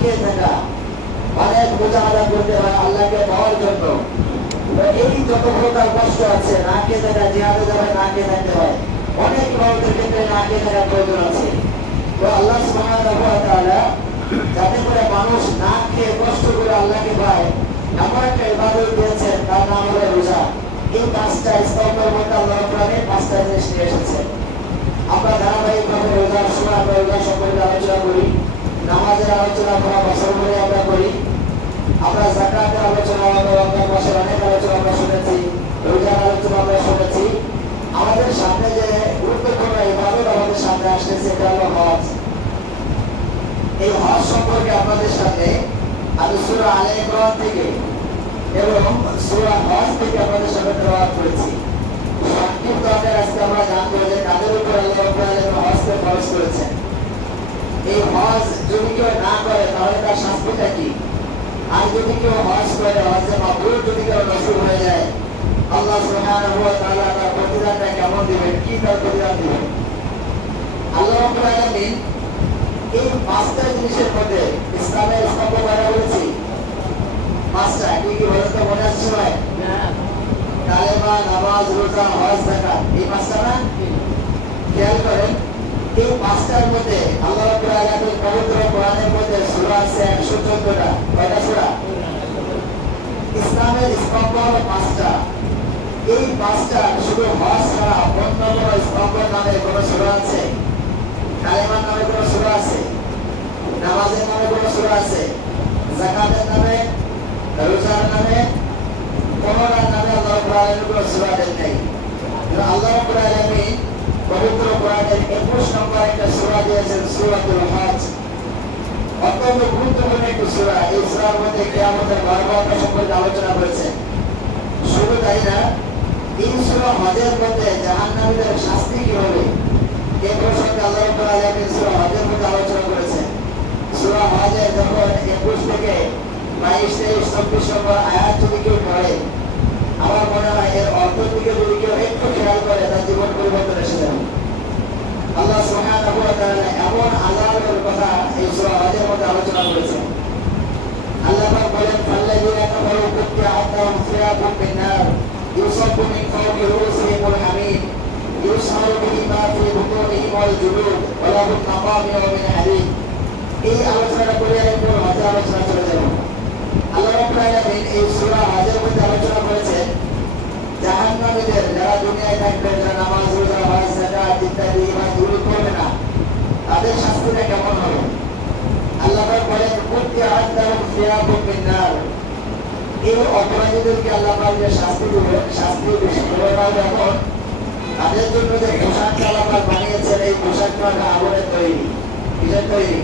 খেয়ে থাকা, অনেক মুজাহাদা করতে হয় আল্লাহকে পাওয়ার জন্য। এই যত প্রকার কষ্ট আছে, না খেয়ে থাকা, জিহাদে যাবে না খেয়ে থাকতে হয়, অনেক ইবাদতের ক্ষেত্রে না খেয়ে থাকার প্রয়োজন আছে। তো আল্লাহ সুবহানাহু ওয়া তাআলা যাতে করে মানুষ না খেয়ে কষ্ট করে আল্লাহকে পায় এমন একটা ইবাদত দিয়েছেন, তার নাম হলো রোজা। এই পাঁচটা স্তম্ভের মধ্যে আল্লাহ রাব্বুল আলামিন পাঁচটা জিনিস নিয়ে এসেছেন। আমরা ধারাবাহিকভাবে রোজার সময় আমরা রোজা সম্পর্কে আলোচনা করি, নামাজের আলোচনা করা বছর ধরে আমরা করি, আমরা যাকাতের আলোচনা, রমজান মাসের অনেক আলোচনা আমরা শুনেছি, রোজার আলোচনা আমরা শুনেছি। আমাদের সামনে যে গুরুত্বপূর্ণ ইবাদত আমাদের সামনে আসতেছে, এটা হলো হজ। এই হজ সম্পর্কে আপনাদের সাথে আমি সূরা আলে ইমরান থেকে এবং সূরা হজ থেকে আপনাদের সাথে তেলাওয়াত করেছি। সংক্ষিপ্ত আকারে আজকে আমরা জানবো যে কাদের উপর আল্লাহ রাব্বুল আলামিন হজকে ফরজ করেছেন। এই হজ যদি কেউ না করে তাহলে তার শাস্তিটা কি, আর যদি কেউ হজ করে, হজে মাবরুর যদি কেউ নসিব হয়ে যায়, আল্লাহ সুবহানাহু ওয়া তাআলা তার প্রতিদানটা কেমন দিবেন, কি তার প্রতিদান দিবেন। আল্লাহ রাব্বুল আলামিন এই পাঁচটা জিনিসের মধ্যে ইসলামের স্তম্ভ কয়টা বলেছি? পাঁচটা। কি কি বলেন তো, মনে আসছে ভাই? কালেমা, নামাজ, রোজা, হজ, যাকাত, এই পাঁচটা না? খেয়াল করেন, এই পাঁচটার মধ্যে আল্লাহ রাব্বুল আলামিন পবিত্র কোরআনের মধ্যে সূরা আছে 114টা। কয়টা সূরা? ইসলামের স্তম্ভ হলো পাঁচটা। এই পাঁচটা শুধু হজ ছাড়া অন্য কোনো স্তম্ভের নামে কোনো সূরা আছে? কালেমার নামে কোনো সূরা আছে? নামাজের নামে কোনো সূরা আছে? যাকাতের নামে, রোজার নামে, কোনটার নামে আল্লাহ রাব্বুল আলামিন কোনো সূরা দেন নাই। আল্লাহ রাব্বুল আলামিন পবিত্র কোরআনের 21 নম্বর একটা সূরা দিয়েছেন, সূরাতুল হজ। অত্যন্ত গুরুত্বপূর্ণ একটি সূরা। এই সূরার মধ্যে কিয়ামতের ভয়াবহতা সম্পর্কে আলোচনা করেছেন। শুধু তাই না, এই সূরা হজের মধ্যে জাহান্নামীদের শাস্তি কি হবে এই প্রসঙ্গে আল্লাহ রাব্বুল আলামিন সূরা হজের মধ্যে আলোচনা করেছেন। সূরা হজে যখন 21 থেকে 22, 23, 24 নম্বর আয়াত যদি কেউ পড়ে, আমার মনে হয় এর অর্থ দিকে যদি কেউ একটু খেয়াল করে তার জীবন পরিবর্তন এসে যাবে। আল্লাহ সুবহানাহু ওয়া তাআলা এমন আযাবের কথা এই সূরা হজের মধ্যে আলোচনা করেছেন। আল্লাহ পাক বলেন, ফাল্লাযীনা কাফারু কুত্তিআত লাহুম সিয়াবুম মিন নার ইউসাব্বু মিন ফাওকি রুউসিহিমুল হামীম ইউসহারু বিহি মা ফী বুতুনিহিম ওয়াল জুলুদ ওয়া লাহুম মাকামিউ মিন হাদীদ। এই আলোচনা করে এরপর হজের আলোচনা চলে যাব। আল্লাহ রাব্বুল আলামিন এই সূরা হজের মধ্যে আলোচনা করেছেন জাহান্নামীদের, যারা দুনিয়ায় থাকবে, যারা নামাজ, রোজা, হজ, যাকাত ইত্যাদি ইবাদতগুলো করবে না, তাদের শাস্তিটা কেমন হবে। আল্লাহ পাক বলেন, কুত্তিআত লাহুম সিয়াবুম মিন নার। এই অপরাধীদেরকে আল্লাহ পাক যে শাস্তি দিবেন, শাস্তি বেশি করে পাবে এমন, তাদের জন্য যে পোশাকটা আল্লাহ পাক বানিয়েছেন, এই পোশাকটা আগুনের তৈরি। কিসের তৈরি?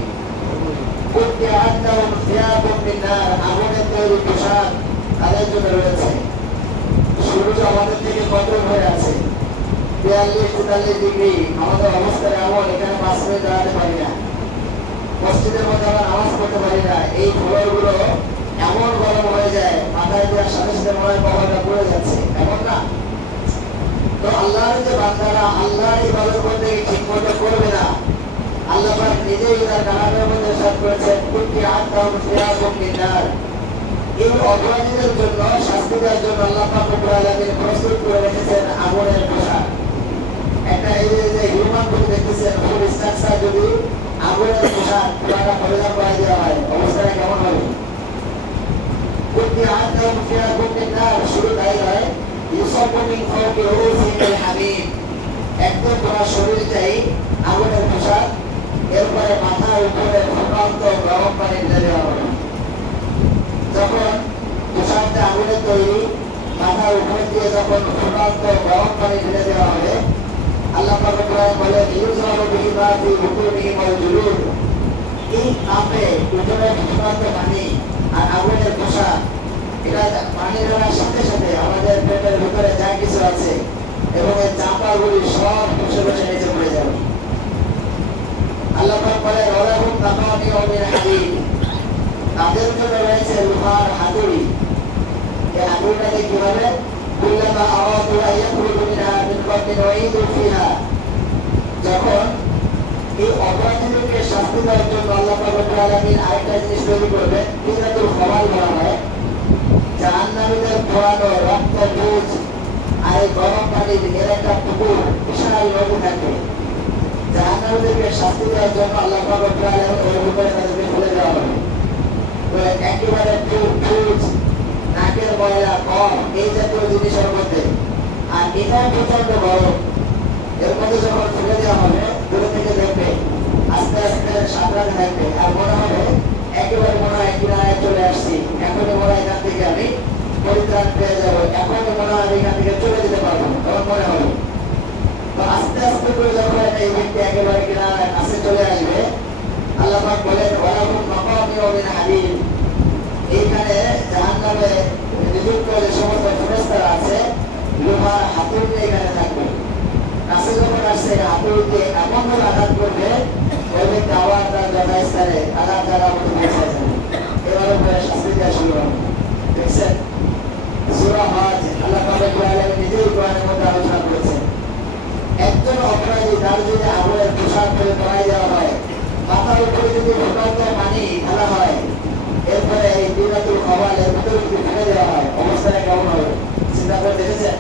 কুত্তিআত লাহুম সিয়াবুম মিন নার, আগুনের তৈরি পোশাক তাদের জন্য রয়েছে। সূর্য আমাদের থেকে কত হয়ে আছে? 42-43 ডিগ্রি। আমাদের অবস্থা এমন, এখানে 5 মিনিট দাঁড়াতে পারি না, মসজিদের মধ্যে আমরা নামাজ পড়তে পারি না। এই ফ্লোরগুলো এমন গরম হয়ে যায়, মাথায় দেওয়ার সাথে সাথে মনে হয় কপালটা পড়ে যাচ্ছে, এমন না? তো আল্লাহর যে বান্দারা আল্লাহর ইবাদত করতে ঠিক মতো করবে না, আল্লাহ পাক নিজেই তার কালামের মধ্যে ইরশাদ করেছেন, কুত্তিআত লাহুম সিয়াবুম মিন নার। এই অপরাধীদের জন্য শাস্তি দেওয়ার জন্য আল্লাহ পাক রব্বুল আলামিন প্রস্তুত করে রেখেছেন আগুনের পোশাক। একটা এই যে হিউম্যান বডি দেখতেছেন, ফুল স্ট্রাকচার যদি আগুনের পোশাক পুরাটা পরিধান করে দেওয়া হয়, অবস্থাটা কেমন হবে? কুত্তিআত লাহুম সিয়াবুম মিন নার। শুধু তাই নয়, ইউসাব্বু মিন ফাওকি রুউসিহিমুল হামীম। একদম পুরো শরীরটাই আগুনের পোশাক, এরপরে মাথার উপরে ফুটন্ত গরম পানি ঢেলে দেওয়া হবে। যখন পোশাকটা আগুনের তৈরি, মাথার উপর দিয়ে যখন ফুটন্ত গরম পানি ঢেলে দেওয়া হবে, আল্লাহ পাক বলেন, ইউসহারু বিহি মা ফী বুতুনিহিম ওয়াল জুলুদ। এই তাপে উপরে ফুটন্ত পানি আর আগুনের পোশাক, এটা পানি ঢালার সাথে সাথে আমাদের পেটের ভিতরে যা কিছু আছে এবং এই চামড়াগুলি সব বসে বসে নিচে পড়ে যাবে। আল্লাহ পাক বলেন, ওয়া লাহুম মাকামিউ মিন হাদীদ। তাদের জন্য রয়েছে লোহার হাতুড়ি। এই হাতুড়িটাকে কি হবে? কুল্লামা আরাদু আন ইয়াখরুজু মিনহা মিন বাতিন উঈদু ফিহা। যখন এই অপরাধীদেরকে শাস্তি দেওয়ার জন্য আল্লাহ পাক রব্বুল আলামিন আরেকটা জিনিস তৈরি করবেন, ফিতনাতুল খবাল বলা হয়। জাহান্নামীদের পোড়ানো রক্ত বুঝ আর এই গরম পানির এর একটা পুকুর, বিশাল নদী থাকবে। জাহান্নামীদেরকে শাস্তি দেওয়ার জন্য আল্লাহ পাক রব্বুল আলামিন ওই উপরে তাদেরকে ফেলে দেওয়া হবে। তো একেবারে বুঝ, নাকের ময়লা, কম, এই জাতীয় জিনিসের মধ্যে, আর এটাও প্রচন্ড গরম। এর মধ্যে যখন ফেলে দেওয়া হবে, দূরে থেকে দেখবে, আস্তে আস্তে সাবধানে থাকবে, আর মনে হবে একেবারে মনে হয় কিনারায় চলে আসছি, এখনই মনে হয় এখান থেকে আমি পরিত্রাণ পেয়ে যাবো, এখনই মনে হয় এখান থেকে চলে যেতে পারবো, তখন মনে হবে। তো আস্তে আস্তে করে যখন এই ব্যক্তি একেবারে কিনারায় কাছে চলে আসবে, আল্লাহ পাক বলেন ওয়ালাহুম মাকামিউ মিন হাদিদ। এইখানে জাহান্নামে নিযুক্ত যে সমস্ত ফেরেশতারা আছে, লোহার হাতুড়ি নিয়ে এখানে থাকবে। কাছে যখন আসছে হাতুড়ি দিয়ে এমনভাবে আঘাত করবে, ওই ব্যক্তি আবার তার যথাস্থানে আঘাত জায়গা মতো পৌঁছে যাবে। এভাবে করে শাস্তি দেওয়া শুরু হবে। দেখছেন সূরা হজ আল্লাহ পাক রব্বুল আলামিন নিজেই কোরআনের মধ্যে আলোচনা করেছেন। একজন অপরাধী তার যদি আগুনের পোশাক করে পড়াই দেওয়া হয়, মাথার উপরে যদি ফুটন্ত পানি ঢালা হয়, এরপরে এই ফিতনাতুল খবাল এর ভিতরে যদি ফেলে দেওয়া হয়, অবস্থাটা কেমন হবে চিন্তা করে দেখেছেন?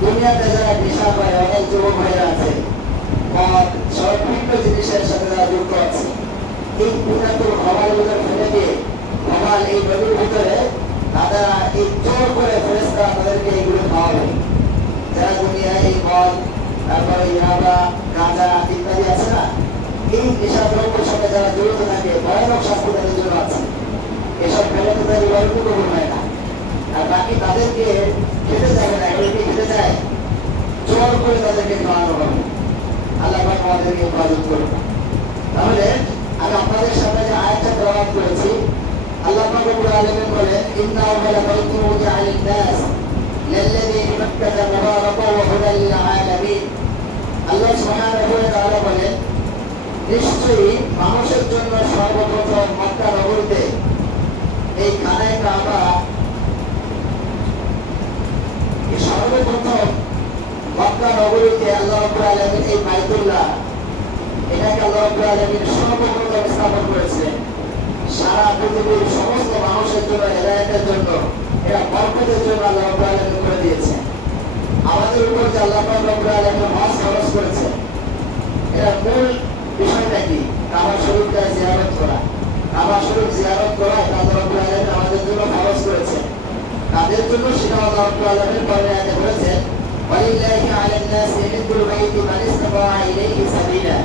দুনিয়াতে যারা নেশা করে, অনেক যুবক ভাইরা আছে, মদ সব বিভিন্ন জিনিসের সাথে যারা যুক্ত আছে, এই ফিতনাতুল খবালের ভিতরে ফেলে দিয়ে খবাল এই নদীর ভিতরে তারা এই জোর করে ফেরেশতারা তাদেরকে এইগুলো খাওয়াবে। যারা দুনিয়ায় এই মদ, তারপরে ইয়াবা, গাঁজা ইত্যাদি আছে না, এই নেশা দ্রব্যের সাথে যারা জড়িত থাকে, ভয়ানক শাস্তি তাদের জন্য আছে। এসব ফেলে তো তাদের ইবাদতই কবুল হয় না। আর বাকি তাদেরকে খেতে যাবে না, এগুলোকে খেতে যায়, জোর করে তাদেরকে খাওয়ানো হবে। আল্লাহ পাক আমাদেরকে হেফাজত করুন। তাহলে আমি আপনাদের সামনে যে আয়াতটা তেলাওয়াত করেছি, আল্লাহ পাক রব্বুল আলামিন বলেন ইন্না আউয়ালা বাইতিন উযিআ লিন-নাস লাল্লাযী বিবাক্কাতা মুবারাকান ওয়া হুদাল লিল-আলামিন। আল্লাহ সুবহানাহু ওয়া তাআলা বলেন, নিশ্চয়ই মানুষের জন্য সর্বপ্রথম মক্কা নগরীতে এই খানায় কাবা, সর্বপ্রথম মক্কা নগরীতে আল্লাহ রাব্বুল আলামিন এই বাইতুল্লাহ, এটাকে আল্লাহ রাব্বুল আলামিন সর্বপ্রথম স্থাপন করেছিলেন। সারা পৃথিবীর সমস্ত মানুষের জন্য, হেদায়েতের জন্য, এটা বরকতের জন্য আল্লাহ রাব্বুল আলামিন করে দিয়েছেন। আমাদের উপর যে আল্লাহ পাক রব্বুল আলামিন হজ ফরজ করেছেন, এটা মূল বিষয়টা কি? কাবা শরীফটা জিয়ারত করা। কাবা শরীফ জিয়ারত করা এটা আল্লাহ রাব্বুল আলামিন আমাদের জন্য ফরজ করেছেন। তাদের জন্য সেটা আল্লাহ রাব্বুল আলামিন পরে বলেছেন ওয়ালিল্লাহি আলান নাসি হিজ্জুল বাইতি মান ইসতাতা ইলাইহি সাবিলা।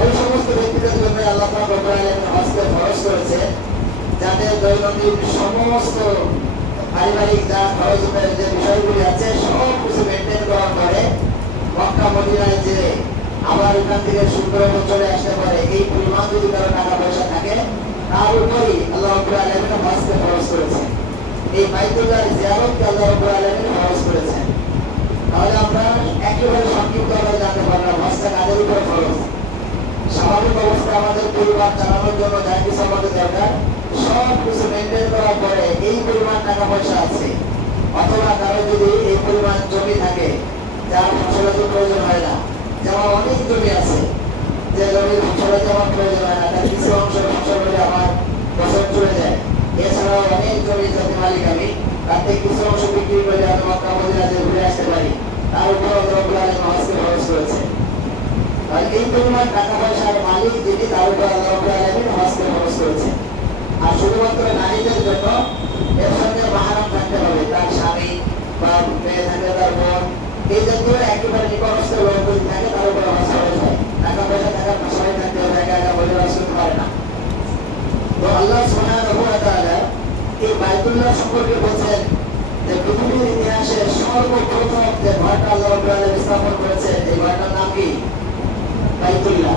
ওই সমস্ত ব্যক্তিদের জন্য আল্লাহ পাক রব্বুল আলামিন হজকে ফরজ করেছেন, যাদের দৈনন্দিন সমস্ত পারিবারিক যা খরচের যে বিষয়গুলি আছে সব কিছু মেনটেন করার পরে মক্কা মদিনায় যে আবার এখান থেকে সুন্দরভাবে চলে আসতে পারে, এই পরিমাণ যদি কারো টাকা পয়সা থাকে, তার উপরই আল্লাহ রাব্বুল আলামিন হজকে ফরজ করেছেন। এই বাইতুল্লাহর জিয়ারতকে আল্লাহ রাব্বুল আলামিন ফরজ করেছেন। তাহলে আমরা একেবারে সংক্ষিপ্তভাবে জানতে পারলাম হজটা কাদের উপর ফরজ। স্বাভাবিক অবস্থায় আমাদের পরিবার চালানোর জন্য যা কিছু আমাদের দরকার সব কিছু মেনটেন করার পরে এই পরিমাণ টাকা পয়সা আছে, অথবা কারো যদি এই পরিমাণ জমি থাকে যার ফসলের প্রয়োজন হয় না, যেমন অনেক জমি আছে যে জমির ফসলের যেমন প্রয়োজন হয় না, তার কিছু অংশের ফসল হলে আমার বছর চলে যায়। এছাড়াও অনেক জমি যাতে মালিক আমি, তার থেকে কিছু অংশ বিক্রি করে আমি মক্কা মদিনাতে ঘুরে আসতে পারি, তার উপর আল্লাহ রাব্বুল আলামিন হজকে ফরজ করেছে। আর এই পরিমাণ টাকা পয়সার মালিক যিনি, তার উপর আল্লাহ রাব্বুল আলামিন হজকে ফরজ করেছে। আর শুধুমাত্র নারীদের জন্য এর সঙ্গে মাহরাম থাকতে হবে, তার স্বামী বা মেয়ে থাকে, তার বোন, এই জাতীয় একেবারে নিকটস্থ লোক যদি থাকে তার উপর হজ ফরজ হয়। টাকা পয়সা থাকার পাশাপাশি থাকতে হবে, একা একা বলে হজ করতে পারে না। তো আল্লাহ সুবহানাহু ওয়া তাআলা এই বাইতুল্লাহ সম্পর্কে বলছেন যে পৃথিবীর ইতিহাসে সর্বপ্রথম যে ঘরটা আল্লাহ রাব্বুল আলামিন স্থাপন করেছেন, এই ঘরটার নাম কি? বাইতুল্লাহ।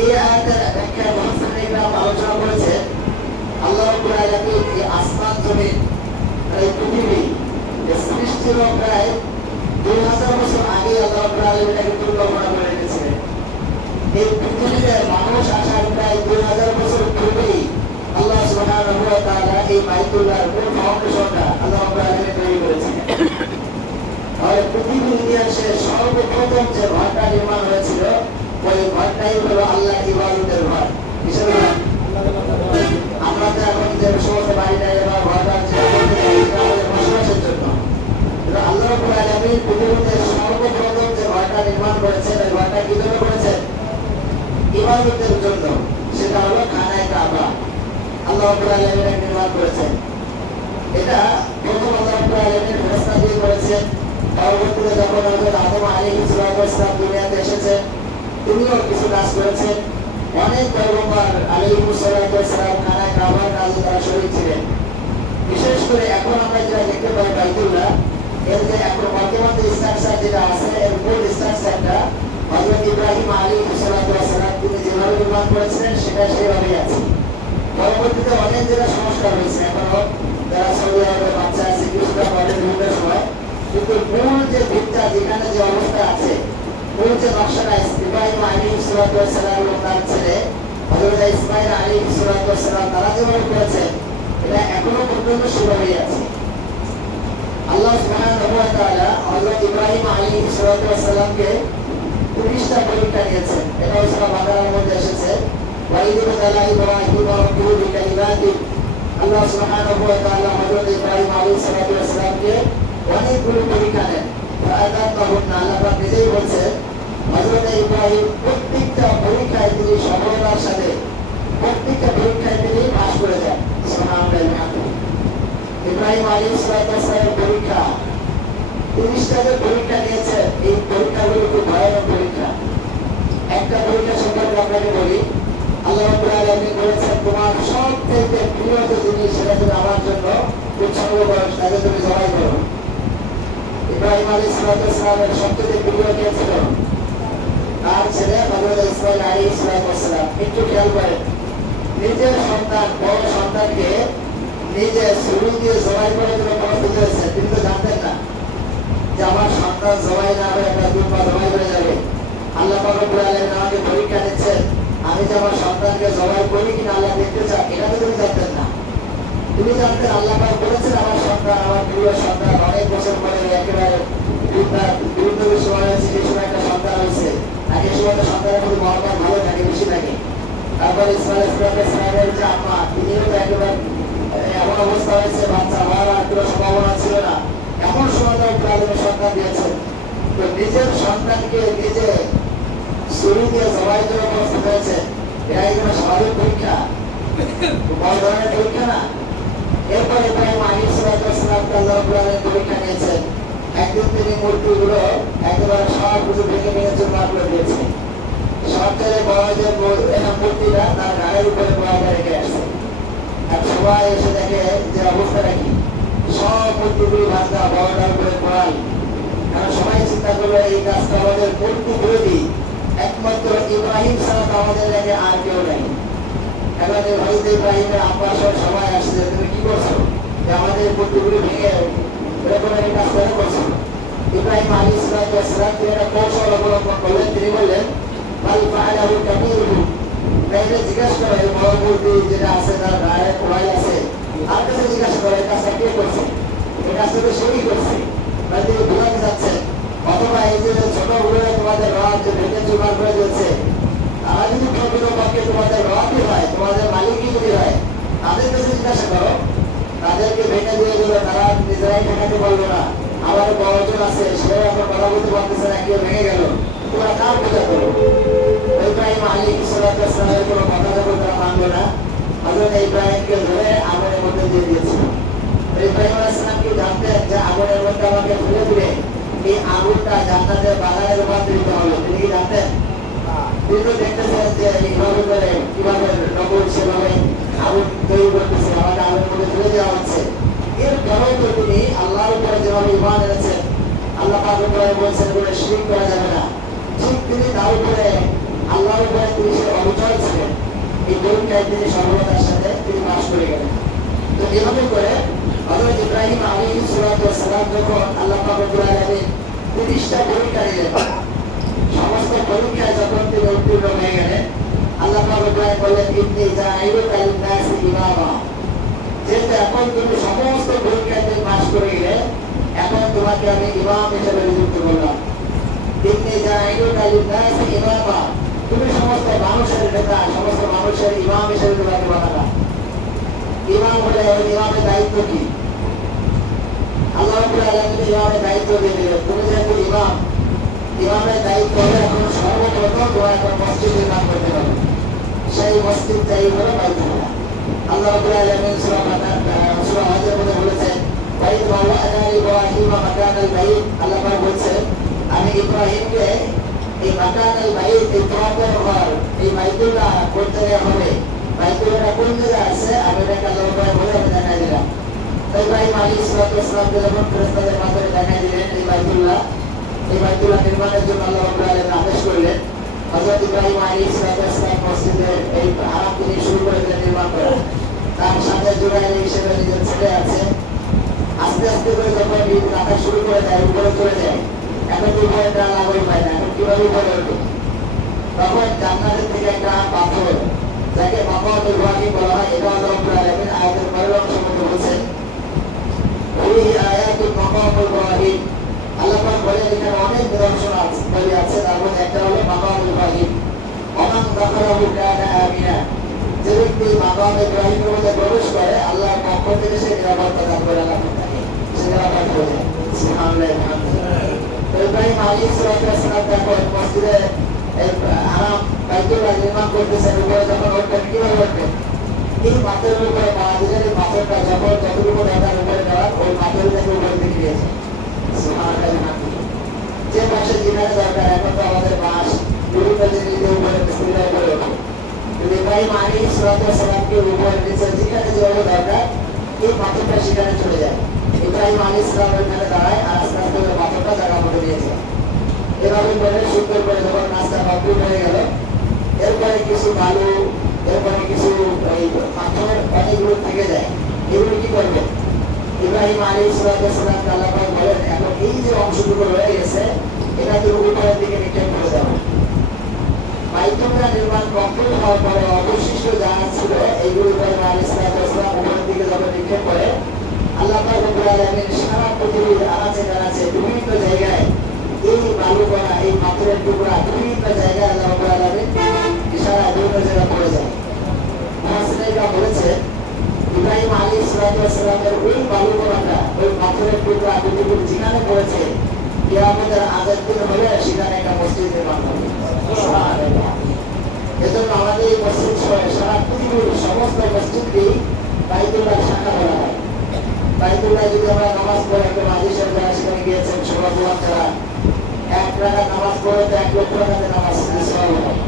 এই আয়াতের ব্যাখ্যায় মুফাসসিরিন ইকরাম আলোচনা করেছেন আল্লাহ রাব্বুল আলামিন এই আসমান জমিন, এই পৃথিবী সৃষ্টির প্রায় 2000 বছর আগে আল্লাহ রাব্বুল আলামিন এটাকে পরিকল্পনা করে রেখেছিলেন। এই পৃথিবীতে মানুষ আসার প্রায় 2000 বছর পূর্বেই আল্লাহ সুবহানাহু ওয়া তাআলা এই বাইতুল্লাহর মূল ফাউন্ডেশনটা আল্লাহ রাব্বুল আলামিন তৈরি করেছিলেন। তাহলে পৃথিবীর ইতিহাসে সর্বপ্রথম যে ঘরটা নির্মাণ হয়েছিল ঘরটাই হলো আল্লাহ ইবাদতের ঘর। কিসের ঘর? আমরা তো এখন যে সমস্ত বাড়িটাই বা ঘরটা আমাদের বসবাসের জন্য, আল্লাহ রাব্বুল আলামিন পৃথিবীতে সর্বপ্রথম যে ঘরটা নির্মাণ করেছেন, ওই ঘরটা কি জন্য করেছেন? ইবাদতের জন্য। সেটা হলো খানায়ে কাবা। আল্লাহ রাব্বুল আলামিন নির্মাণ করেছেন। এটা প্রথম আল্লাহ রাব্বুল আলামিন ফেরেশতা দিয়ে করেছেন। পরবর্তীতে যখন হযরত আদম আলাইহিস সালাম দুনিয়াতে এসেছেন, তিনিও কিছু কাজ করেছেন। অনেক পয়গম্বর আলাইহিস সালাম খানায়ে কাবার কাজে তারা শরীক ছিলেন। বিশেষ করে এখন আমরা যেটা দেখতে পাই বাইতুল্লাহ, এর যে এখন বর্তমান যে স্ট্রাকচার যেটা আছে, এর মূল স্ট্রাকচারটা হযরত ইব্রাহিম আলাইহিস সালাম তিনি যেভাবে নির্মাণ করেছিলেন সেটা সেভাবেই আছে। পরবর্তীতে অনেক যেটা সংস্কার হয়েছে, এখনো যারা সৌদি আরবে বাচ্চা আছে কিছুটা বলে বিভিন্ন সময়, কিন্তু মূল যে ভিতটা যেখানে যে অবস্থা আছে, মূল যে নকশাটা ইব্রাহিম আলাইহিস সালাম এবং তার ছেলে হযরত ইসমাঈল আলাইহিস সালাম তারা যেভাবে করেছেন, এটা এখনো পর্যন্ত সেভাবেই আছে। আল্লাহ সুবহানাহু ওয়া তাআলা হযরত ইব্রাহিম আলাইহিস সালামকে 30টা পরীক্ষা নিয়েছেন। এটা সূরা বাকারার মধ্যে এসেছে, ওয়াইদ বিতালা ইব্রাহিম রাব্বুহু বিকালিমাতি। আল্লাহ সুবহানাহু ওয়া তাআলা হযরত ইব্রাহিম আলাইহিস সালামকে অনেকগুলো পরীক্ষা নেন। ফাআতাতাহুন্না, আল্লাহ পাক নিজেই বলছেন হযরত ইব্রাহিম প্রত্যেকটা পরীক্ষায় তিনি সফলতার সাথে প্রত্যেকটা পরীক্ষায় তিনি পাস করে যান। সুবহানাল্লাহ। ইব্রাহিম আলাইহিস সালামের পরীক্ষা 30টা যে পরীক্ষা নিয়েছে, এই পরীক্ষাগুলো খুব ভয়ানক পরীক্ষা। একটা পরীক্ষা সম্পর্কে আপনাকে বলি, আল্লাহ রাব্বুল আলামিন বলেছেন তোমার সবথেকে প্রিয় যে জিনিস সেটা তুমি আমার জন্য উৎসর্গ করো, তাকে তুমি জবাই করো। ইব্রাহিম আলাইহিস সালামের সবথেকে প্রিয় কে ছিল? তার ছেলে হযরত ইসমাঈল আলাইহিস সালাম। একটু খেয়াল করেন, নিজের সন্তান বড় সন্তানকে নিজে ছুরি দিয়ে জবাই করে দিল প্রস্তুত হয়েছে। তিনি তো জানতেন না যে আমার সন্তান জবাই না হয়ে একটা দুর্বা জবাই হয়ে যাবে। আল্লাহ পাক রব্বুল আলামিন আমাকে পরীক্ষা নিচ্ছেন, আমি যে আমার সন্তানকে জবাই করি কিনা আল্লাহ দেখতে চান, এটা তো তুমি জানতেন না। তুমি জানতেন আল্লাহ পাক বলেছেন আমার সন্তান, আমার প্রিয় সন্তান, অনেক বছর পরে একেবারে গুরুত্বের সময় হয়েছে, যে সময় একটা সন্তান হয়েছে, তাকে সময় সন্তানের প্রতি মহব্বত ভালো থাকে, বেশি থাকে। তারপর ইসমাঈল সালামের যে আম্মা, তিনিও তো একেবারে এমন অবস্থা হয়েছে, বাচ্চা হওয়ার আর কোনো সম্ভাবনা ছিল না, এমন সময় সন্তান দিয়েছেন। তো নিজের সন্তানকে নিজে ছুরি দিয়ে জবাই করে প্রস্তুত হয়েছে, এটা কোনো স্বাভাবিক পরীক্ষা, বড় ধরনের পরীক্ষা না। এরপর ইব্রাহিম আলাইহিস সালামকে আল্লাহ রাব্বুল আলামিন পরীক্ষা নিয়েছেন। একদিন তিনি মূর্তিগুলো একেবারে সব কিছু ভেঙে ভেঙে চুরমার করে দিয়েছে। সবচেয়ে বড় যে মূর্তিটা তার গায়ের উপরে বয়াটা রেখে আসছে। আর সবাই এসে দেখে যে অবস্থাটা কি, সব মূর্তিগুলি ভাঙা, বড়টার উপরে পড়াই। কারণ সবাই চিন্তা করলো এই কাজটা আমাদের মূর্তি বিরোধী, একমাত্র ইব্রাহিম ছাড়া আমাদের লেগে আর কেউ নেই। এবার হযরত ইব্রাহিমের আব্বা সবাই আসছে, তুমি কি করছো যে আমাদের মূর্তিগুলি ভেঙে এরকম একটা কাজ কেন করছো? ইব্রাহিম আলাইহিস সালাম তিনি একটা কৌশল অবলম্বন করলেন। তিনি বললেন বাল ফাআলাহু কাবীরুহুম, তাইলে জিজ্ঞাসা করে বড় মূর্তি যেটা আছে তার গায়ে পড়াই আছে, আর কাছে জিজ্ঞাসা করে এই কাজটা কে করছে, এই কাজটা তো সেই করছে। তাই তিনি বোঝাতে যাচ্ছেন, অথবা এই যে ছোটগুলো তোমাদের রথ যে ভেঙে চুরমার করে দিচ্ছে, তারা যদি প্রকৃতপক্ষে তোমাদের রথই হয়, তোমাদের মালিকই যদি হয়, তাদের কাছে জিজ্ঞাসা করো, তাদেরকে ভেঙে দিয়ে দিলে তারা নিজেরাই ঠেকাতে পারলো না, আবার বড়জন আছে সেও এখন কথা বলতে পারতেছে না, কেউ ভেঙে গেল, তোমরা কার পূজা করো? ইব্রাহিম আলাইহিস সালামের কোনো কথা যখন তারা মানলো না, হযরত ইব্রাহিমকে ধরে আগুনের মধ্যে দিয়ে দিয়েছিল। ইব্রাহিম আলাইহিস সালাম কি জানতেন যে আগুনের মধ্যে আমাকে ফেলে দিলে এই আগুনটা জান্নাতের বাগানে রূপান্তরিত হবে? তিনি কি জানতেন? তিনি তো দেখতেছেন যে এইভাবে করে কিভাবে নবল সেভাবে আগুন তৈরি করতেছে, আমাকে আগুনের মধ্যে ফেলে দেওয়া হচ্ছে। এরপরেও তো তিনি আল্লাহর উপরে যেভাবে ঈমান এনেছেন, আল্লাহ পাক বলছেন বলে শিরক করা যাবে না, ঠিক তিনি তার উপরে আল্লাহর উপরে তিনি সে অবিচল ছিলেন। এই পরীক্ষায় তিনি সফলতার সাথে তিনি পাস করে গেলেন। তো এভাবে করে হযরত ইব্রাহিম আলাইহিস সালাম যখন আল্লাহ পাক রব্বুল আলামিন 30টা পরীক্ষা দিলেন, সমস্ত পরীক্ষায় যখন তিনি উত্তীর্ণ হয়ে গেলেন, আল্লাহ পাক রব্বুল আলামিন বললেন ইন্নী জাঈলুকা লিন-নাসি ইমামা, যেহেতু এখন তুমি সমস্ত পরীক্ষায় তুমি পাস করে গেলে, এখন তোমাকে আমি ইমাম হিসেবে নিযুক্ত করলাম। ইন্নী জাঈলুকা লিন-নাসি ইমামা, তুমি সমস্ত মানুষের নেতা, সমস্ত মানুষের ইমাম হিসেবে তোমাকে বানাবা। ইমাম হলে ইমামের দায়িত্ব কি? আল্লাহ রাব্বুল আলামিন ইমামের দায়িত্ব দিয়ে দিলেন, তুমি যেহেতু ইমাম, ইমামের দায়িত্ব হলে এখন সর্বপ্রথম তোমার এখন মসজিদ নির্মাণ করতে হবে। সেই মসজিদটাই হলো বাইতুল্লাহ। আল্লাহ রাব্বুল আলামিন সূরা হজের মধ্যে বলেছেন, বাইত ওয়া'আনা ইব্রাহিম মাকানাল বাইত, আল্লাহ পাক বলছেন আমি ইব্রাহিমকে এই মাকানাল বাইত, এই তওয়াফের ঘর, এই বাইতুল্লাহ করতে হবে। বাইতুল্লাহটা কোন জায়গায় আছে আমি এটাকে আল্লাহ পাক বলে আমি দেখাই দিলাম। ইব্রাহিম আলাইহিস সালাতু যখন ফেরেশতাদের মাধ্যমে দেখাই দিলেন এই বাইতুল্লাহ নির্মাণের জন্য আল্লাহ রাব্বুল আলামিন আদেশ করলেন। হযরত ইব্রাহিম আলাইহিস সালাম মসজিদের এই হারাম তিনি শুরু করে দিলেন নির্মাণ করা। তার সাথে জুরাইল হিসেবে নিজের ছেলে আছে। আস্তে আস্তে করে যখন ঈদ কাটা শুরু করে দেয়, উপরে চলে যায়, এখন উপরে তার লাগল পায় না, এখন কিভাবে উপরে উঠবে? তখন জান্নাতের থেকে একটা পাথর, যাকে মাকাম ইব্রাহিম বলা হয়, এটা আল্লাহ রাব্বুল আলামিন আয়াতের পরের অংশের মধ্যে বলেছেন, এই আয়াতুল মাকাম ইব্রাহিম, আল্লাহ পাক বলেন এখানে অনেক নিদর্শন আছে, তার মধ্যে একটা হলো মাকাম ইব্রাহিম। ওমান দাখালাহু কানা আমিনা, যে ব্যক্তি মাকাম ইব্রাহিমের মধ্যে প্রবেশ করে আল্লাহর পক্ষ থেকে সে নিরাপত্তা দান করে, আল্লাহ তাকে সে নিরাপদ হয়ে যায়। সুবহানাল্লাহ, আলহামদুলিল্লাহ। তো ইব্রাহিম আলাইহিস সালাম যখন মসজিদে হারাম বাইতুল্লাহ নির্মাণ করতেছেন, উপরে যখন উঠবেন কিভাবে উঠবেন? এই পাথরের উপরে পা দিলেন, এই পাথরটা যখন যতটুকু দরকার উপরে দেওয়ার ওই পাথরের থেকে উপরে দিকে গিয়েছে। সুবহানাল্লাহ, আলহামদুলিল্লাহ। যে পাশে যেখানে দরকার, এখন তো আমাদের বাঁশ বিভিন্ন জিনিসের উপরে বিসমিল্লাহ করে ওঠে। ইব্রাহিম আলাইহিস সালামকে উপরে নিচে যেখানে যেভাবে দরকার এই পাথরটা সেখানে চলে যায়। ইব্রাহিম আলাইহিস সালাম ওখানে দাঁড়ায় আর আস্তে আস্তে করে পাথরটা জায়গা মতো নিয়েছে। এভাবে করে সুন্দর করে যখন রাস্তা কমপ্লিট হয়ে গেল, এরপরে কিছু বালু, এরপরে কিছু পাথর অনেকগুলো থেকে যায়, এগুলো কি করবে? ইব্রাহিম আলাইহিস সালামকে আল্লাহ পাক বলেন, এখন এই যে অংশটুকু রয়ে গেছে এটা তুমি উপরের দিকে নিক্ষেপ করে দাও। বাইতুল্লাহ নির্মাণ কমপ্লিট হওয়ার পরে অবশিষ্ট যা ছিল এইগুলো ইব্রাহিম আলাইহিস সালাম উপরের দিকে যখন নিক্ষেপ করে, আল্লাহ পাক রব্বুল আলামিন সারা পৃথিবীর আনাচে কানাচে বিভিন্ন জায়গায় এই বালুকণা, এই পাথরের টুকরা বিভিন্ন জায়গায় আল্লাহ রাব্বুল আলামিন ইশারা বিভিন্ন জায়গায় পড়ে যায়। মুফাসসিররা বলেছে ইব্রাহিম আলাইহিস সালামের ওই বালুকণাটা, ওই পাথরের টুকরা পৃথিবীর যেখানে পড়েছে কিয়ামতের আগের দিন হলে সেখানে একটা মসজিদ নির্মাণ হবে। সুবহানাল্লাহ। এজন্য আমাদের এই মসজিদ সারা পৃথিবীর সমস্ত মসজিদকেই বাইতুল্লাহ শাখা বলা হয়। বাইতুল্লাহ যদি আমরা নামাজ পড়ে, একটা মাঝি সাহেব যারা সেখানে গিয়েছেন, সভাপতি যারা এক রাকাত নামাজ পড়ে তো 1 লক্ষ রাকাতের নামাজ সওয়াব হয়।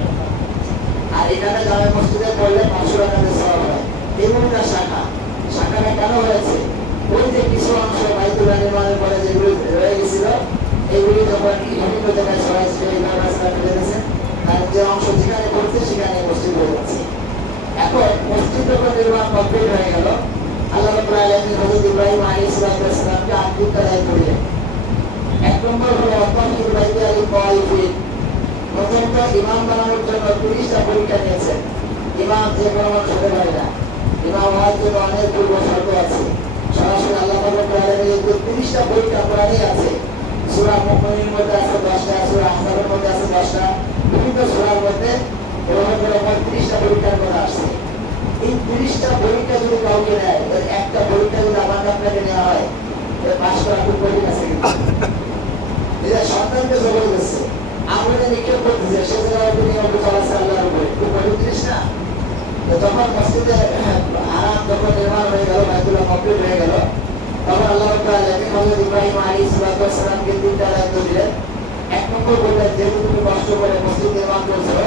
আর এখানে জামে মসজিদে পড়লে 500 রাকাতের সওয়াব হয়। এমনটা শাখাটা কেন হয়েছে? ওই যে কিছু অংশ বাইতুল্লাহ নির্মাণের পরে যেগুলো রয়ে গেছিল, এইগুলি যখন বিভিন্ন জায়গায় ছড়াইছিল, এই রাস্তা ফেলে গেছে, আর যে অংশ যেখানে পড়ছে সেখানে মসজিদ হয়ে যাচ্ছে। এখন মসজিদ যখন নির্মাণ কমপ্লিট হয়ে গেল, আল্লাহ রাব্বুল আলামিন হযরত ইব্রাহিম আলাইহিস সালামকে আত্মিকতা দায়িত্ব দিলেন। 1 নম্বর হলো অত্যাধিক বাইতুল মুআল্লিফিন। প্রথমত ইমাম বানানোর জন্য 30টা পরীক্ষা নিয়েছেন। ইমাম যে কোনো মানুষ হতে পারে না, ইমাম হওয়ার জন্য অনেক পূর্ব শর্ত আছে। সরাসরি আল্লাহ রাব্বুল আলামিন 30টা পরীক্ষা কোরআনে আছে। সূরা মুমিনের মধ্যে আছে 10টা, সূরা আহজাবের মধ্যে আছে 10টা, বিভিন্ন সূরার মধ্যে এরকম করে 30টা পরীক্ষার কথা আসছে। এই 30টা পরীক্ষা যদি কাউকে নেয়, একটা পরীক্ষা যদি আমার আপনাকে নেওয়া হয়, পাশ করা খুব কঠিন আছে। কিন্তু নিজের সন্তানকে জবরদস্তি আমরা নিক্ষেপ করতেছে, সে জায়গায় নিয়ম চলাচ্ছে আল্লাহর উপরে, খুব কঠিন জিনিস না? যখন মসজিদে হারাম যখন নির্মাণ হয়ে গেল, বাইতুল্লাহ কমপ্লিট হয়ে গেল, তখন আল্লাহ রাব্বুল আলামিন হযরত ইব্রাহিম আলাইহিস সালামকে 3টা দায়িত্ব দিলেন। 1 নম্বর বললেন, যেহেতু তুমি কষ্ট করে মসজিদ নির্মাণ করছো,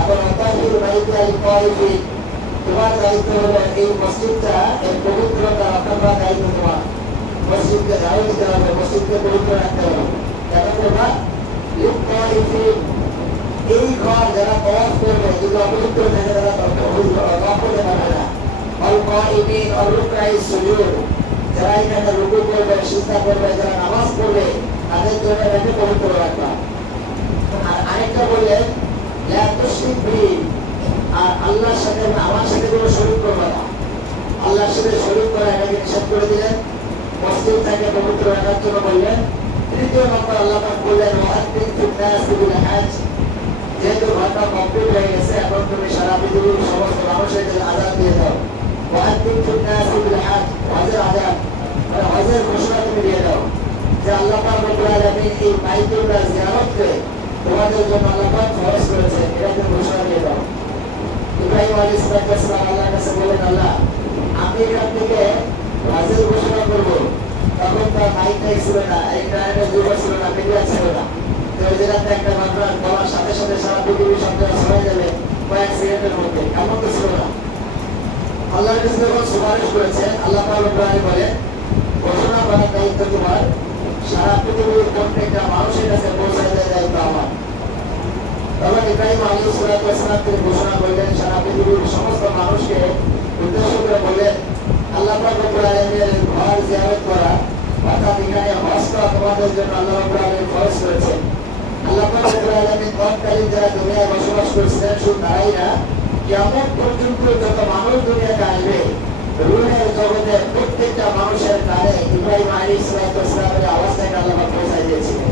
এখন অত্যাধিক বাইতুল মুআল্লিফিন, তোমার দায়িত্ব হলো এই মসজিদটা, এর পবিত্রতা রক্ষা করার দায়িত্ব তোমার। মসজিদকে ঝাড়ু দিতে হবে, মসজিদকে পবিত্র রাখতে হবে। এখন তোমার এই ঘর যারা তওয়াফ করবে, যদি অপবিত্র থাকে তারা তওয়াফ করতে পারবে না। আল-কাঈমিন আর-রুকআই সুজুদ, যারা এখানে রুকু করবে, সিজদা করবে, যারা নামাজ পড়বে, তাদের জন্য এটাকে পবিত্র রাখবা। আর আরেকটা বললেন, লা তুশরিক বিহি, আর আল্লাহর সাথে আমার সাথে কোনো শরীক করবে না। আল্লাহর সাথে শরীক করা এটাকে নিষেধ করে দিলেন। মসজিদটাকে পবিত্র রাখার জন্য বললেন। তৃতীয় নম্বর আল্লাহ পাক বললেন, ওয়াআযিন ফিন নাসি বিল হজ, যেহেতু ঘন্টা কমপ্লিট হয়ে গেছে, এখন তুমি সারা পৃথিবীর সমস্ত মানুষের আজাদ দিয়ে দাও। হজের আজাদ মানে হজের ঘোষণা তুমি দিয়ে দাও যে আল্লাহ পাক রব্বুল আলামিন এই বাইতুল্লাহ জিয়ারত করে তোমাদের জন্য আল্লাহ পাক ফরজ করেছে, এটা তুমি ঘোষণা দিয়ে দাও। ইব্রাহিম আলাইহিস সালাম আল্লাহর কাছে বলেন, আল্লাহ আমি এখান থেকে হজের ঘোষণা করবো, তখন তার মাইকটাই ছিল না, ইন্টারনেটের যুগ ছিল না, মিডিয়া ছিল না। তো ওই জায়গাতে একটা মাত্রার বলার সাথে সাথে সারা পৃথিবীর শব্দ ছড়িয়ে যাবে কয়েক সেকেন্ডের মধ্যে, এমন তো ছিল না। আল্লাহর কাছে যখন সুপারিশ করেছে, আল্লাহ পাক রব্বুল আলামিন বলেন ঘোষণা করার দায়িত্ব তোমার, সারা পৃথিবীর প্রত্যেকটা মানুষের কাছে পৌঁছায় দেওয়ার দায়িত্ব আমার। তখন ইব্রাহিম আলাইহিস সালাম তিনি ঘোষণা করলেন, সারা পৃথিবীর সমস্ত মানুষকে উদ্দেশ্য করে বললেন, আল্লাহ পাক রব্বুল আলামিনের ঘর জিয়ারত করা অর্থাৎ এখানে হজ করা তোমাদের জন্য আল্লাহ রব্বুল আলামিন ফরজ করেছেন। আল্লাহ পাক রব্বুল আলামিন তৎকালীন যারা দুনিয়ায় বসবাস করছিলেন শুধু তারাই না, কিয়ামত পর্যন্ত যত মানুষ দুনিয়াতে আসবে, রুহের জগতে প্রত্যেকটা মানুষের কানে ইব্রাহিম আলাইহিস সালামের আওয়াজটাকে আল্লাহ পাক পৌঁছায় দিয়েছিলেন।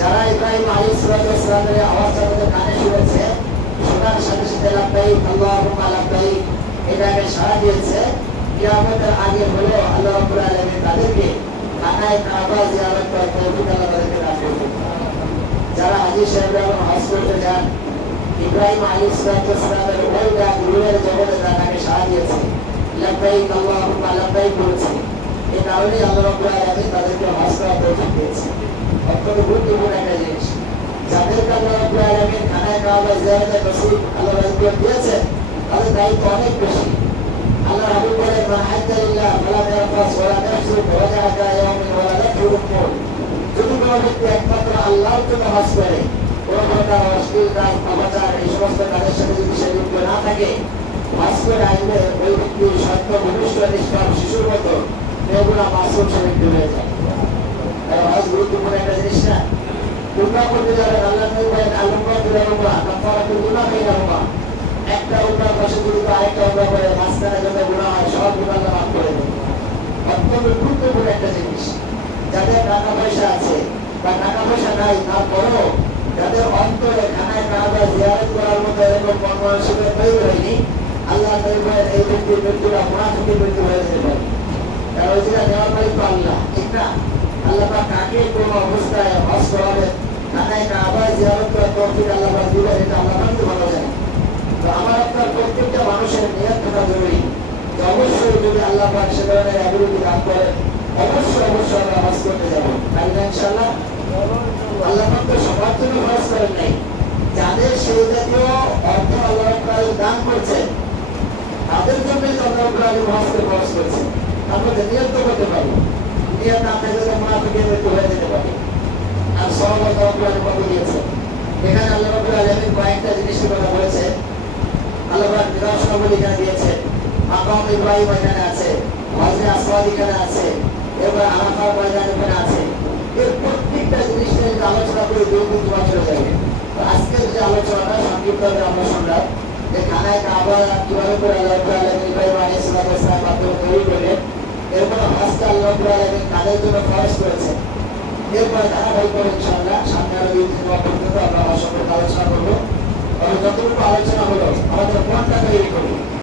যারা ইব্রাহিম আলাইহিস সালামের আওয়াজটা তাদের কানে শুনেছে, শোনার সাথে সাথে লাব্বাইক আল্লাহুম্মা লাব্বাইক এটাকে সাড়া দিয়েছে, কিয়ামতের আগে হলো আল্লাহ রাব্বুল আলামিন তাদেরকে কানায় কাবা জিয়ারত করার তৌফিক আল্লাহ তাদেরকে দান করবেন। যারা হাজী সাহেবরা হজ করতে যান, ইব্রাহিম আলাইহিস সালামের ওই ডাক রুহের জগতে তাকে সাড়া দিয়েছে, লাব্বাইক আল্লাহুম্মা লাব্বাইক বলেছে। এই কারণেই আল্লাহ রাব্বুল আলামিন তাদেরকে হজ করার তৌফিক দিয়েছে। অত্যন্ত গুরুত্বপূর্ণ একটা জিনিস, যাদেরকে আল্লাহ রাব্বুল আলামিন কানায় কাবা জিয়ারতের নসিব আল্লাহ রাব্বুল দিয়েছেন, তাদের দায়িত্ব অনেক বেশি। আল্লাহ রাব্বুল বলেন, মান হাজ্জা লিল্লাহ ফালা ইয়ারফাস ওয়ালা ইয়াফসুক ওয়া জাআকা ইয়াওমিন ওয়ালা ইয়াফসুক। যদি কোনো ব্যক্তি একমাত্র আল্লাহর জন্য হজ করে, কোনো প্রকার অশ্লীল কাজ, অবাচার এই সমস্ত কাজের সাথে যদি সে লিপ্ত না থাকে, হজ করে আসলে ওই ব্যক্তি সত্য ভূমিষ্ঠ নিষ্পাপ শিশুর মতো বেগুনা মাসুম সে ব্যক্তি হয়ে যায়। হজ গুরুত্বপূর্ণ একটা জিনিস না। উমরা করতে যাবেন, আল্লাহ নবী বলেন আল-উমরা বিল-উমরা কাফারাতুল গুনাহ বাইনাহুমা। একটা উমরার পাশে যদি আরেকটা উমরা করে মাঝখানে যত গুনাহ হয় সব গুনাহ আল্লাহ মাফ করে দেন। অত্যন্ত গুরুত্বপূর্ণ একটা জিনিস। যাদের টাকা পয়সা আছে বা টাকা পয়সা নাই, তারপরেও যাদের অন্তরে কানায় কাবা জিয়ারত করার মতো এরকম মন-মানসিকতা তৈরি হয়নি, আল্লাহ নবী বলেন এই ব্যক্তির মৃত্যুটা মুনাফিকের মৃত্যু হয়ে যেতে পারে। কারণ ওই জায়গা নেওয়ার মালিক তো আল্লাহ, ঠিক না? আল্লাহ পাক কাকে কোন অবস্থায় হজ করাবেন, কানায় কাবা জিয়ারত করার তৌফিক আল্লাহ পাক দিবেন, এটা আল্লাহ পাকই ভালো জানেন। তো আমার আপনার প্রত্যেকটা মানুষের নিয়ত থাকা জরুরি যে অবশ্যই যদি আল্লাহ পাক সে ধরনের অ্যাবিলিটি দান করেন, অবশ্যই আমরা হজ করতে যাবো, তাই না? ইনশাআল্লাহ। আল্লাহ পাক তো সবার জন্য হজ করেন নাই, যাদের সেই জাতীয় অর্থ আল্লাহ পাক দান করছেন তাদের জন্যই তো আল্লাহ পাক হজকে ফরজ করেছেন। আমরা নিয়ত করতে পারবো, নিয়ত না থাকলে তো মুনাফিকের মৃত্যু হয়ে যেতে পারে। আর সওয়াব কত দিয়েছে এখানে আল্লাহ রাব্বুল আলামিন কয়েকটা জিনিসের কথা বলেছে। আল্লাহ পাক নিদর্শনাবলী এখানে দিয়েছে, মাকাম ইব্রাহিম এখানে আছে, হজরে আসওয়াদ এখানে আছে, এরপর আরাফার ময়দান এখানে আছে। এর প্রত্যেকটা জিনিস নিয়ে যদি আলোচনা করে 2 দিন চলে যাবে। তো আজকের যে আলোচনাটা সংক্ষিপ্তভাবে আমরা শুনলাম যে কানায় কাবা কিভাবে করে আল্লাহ রাব্বুল আলামিন ইব্রাহিম আলাইহিস সালাম মাধ্যমে তৈরি করলেন, এরপর হজকে আল্লাহ রাব্বুল আলামিন তাদের জন্য ফরজ করেছেন। এরপরে ধারাবাহিক করে ইনশাআল্লাহ সামনে আরো 2 দিন পর্যন্ত আমরা হজ সম্পর্কে আলোচনা করবো। তবে যতটুকু আলোচনা হলো আমাদের মনটা তৈরি করি।